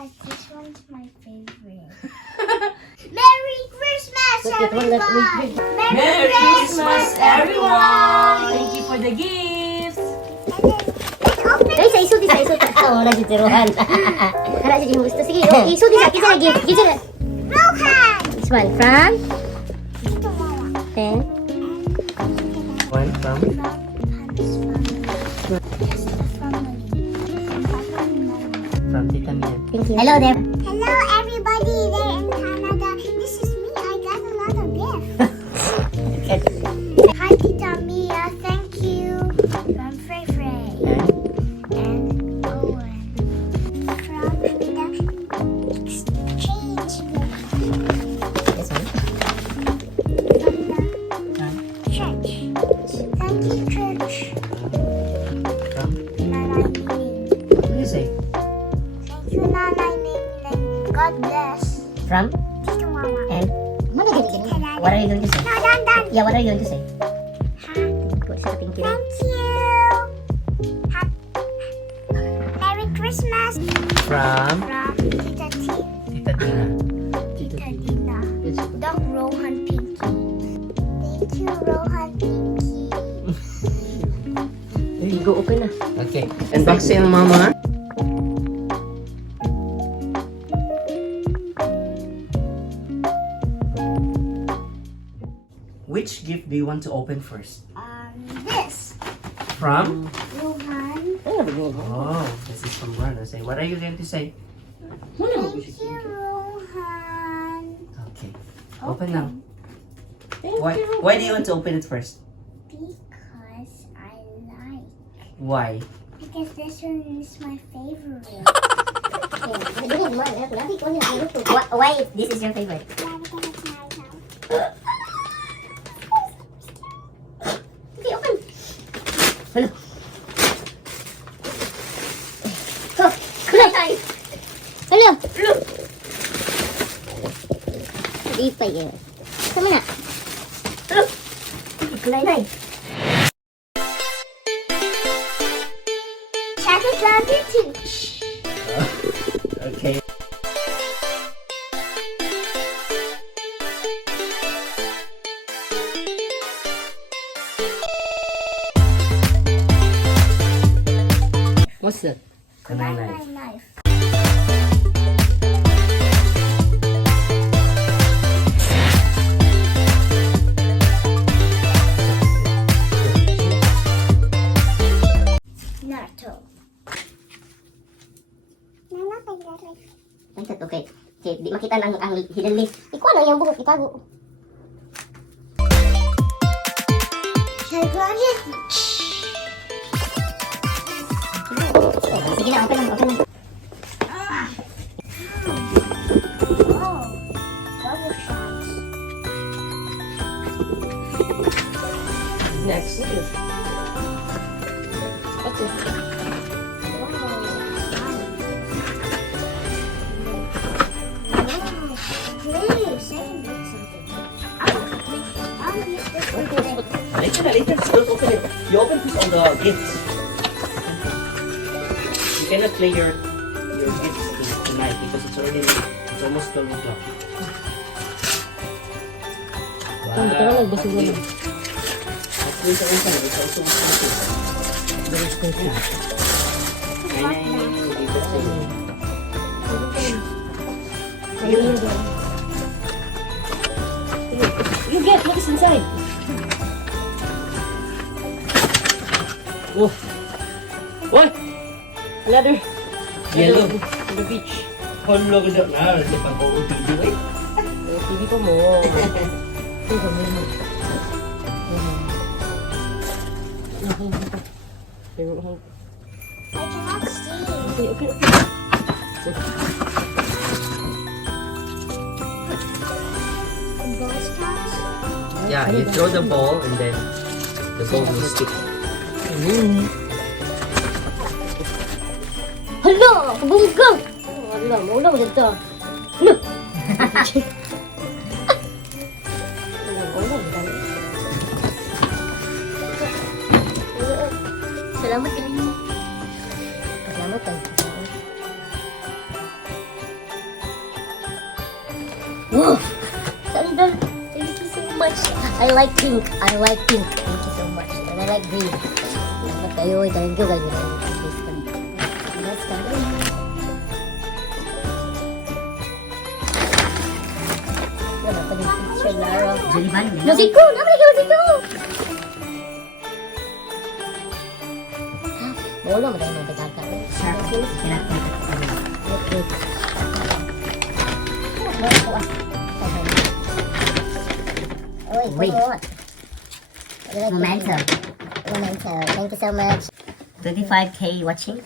guys, this one's my favorite. Merry Christmas, everyone! Merry Christmas, everyone! Thank you for the gifts! Ay, sa iso, sa iso. Oo, nagtitiruhan. Harap siya yung gusto. Sige, iso, sa akin sa gift. Give sila. Rohan! This one, from? Tito Mama. Then? One from? From Tita Mia. Thank you. Hello there. Hello, everybody there in Canada. This is me. I got a lot of gifts. Hi, Tita Mia. Thank you. From Frey Frey. And Owen. From the exchange gift. This one. From the church. Thank you, church. From? Nanay Ning. What do you say? Thank you, Nanay Ning Ning. God bless. From? Tito Mama. And? Canada. What are you going to say? No, done. Yeah, what are you going to say? Ha? Thank you. Thank you. Merry Christmas From? from Tita T. Tita Tina. Tita Dina. Doc Rohan Pinky. Thank you, Rohan Pinky. Hey, go open na. Okay. Unboxing ang mama. Which gift do you want to open first? This. From? Rohan. Oh, this is from Rana. Say, what are you going to say? Thank you, Rohan. Okay. Open now. Why do you want to open it first? Because I like. Why? Because this one is my favorite. Why this is your favorite? Yeah, because it's my house. Okay, open. Hello. Oh, kulay. Hello. Hindi pa yun. Sama na. Hello. Kulay na. Chocolate Laundry Teach. Okay. What's that? Kanay My knife. knife. Naruto. Mama, kailangan. Ay, that okay. Okay, di makita ang hidden list. Ikaw lang yung buhok, itago. Chocolate Laundry Sige na, open lang, open lang. Oh, double shots. Next. Okay. Please, I can do something. I'll use this for today. Later, just open it. You open this on the gifts. You cannot play your gifts tonight because it's almost 12 o'clock. Wow. Okay. Actually, sa unsan, it's also expensive. Very expensive. Ay, give it sa inyo. You get, look, it's inside. Oh, what? Another. Yellow. On the beach. Hold on na. Hindi pa ko video eh. TV ko mo. Ito ka mo. I cannot see. Okay, okay, okay. Those cups? Yeah, you throw the ball and then the ball will stick. Hala! Kabunggang! Hala, maulaw dito. Hala! Salamat kayo. Salamat kayo. Wow! Sandal! Thank you so much. I like pink. I like pink. Thank you so much. And I like green. Salamat kayo. Thank you guys. Let's go. Wala pa yung picture, Lara. Jaliban. Musiko! Naman yung musiko! Wala mo tayo magkakaka. Okay. Wait. Memento. Memento. Thank you so much. 25K watching.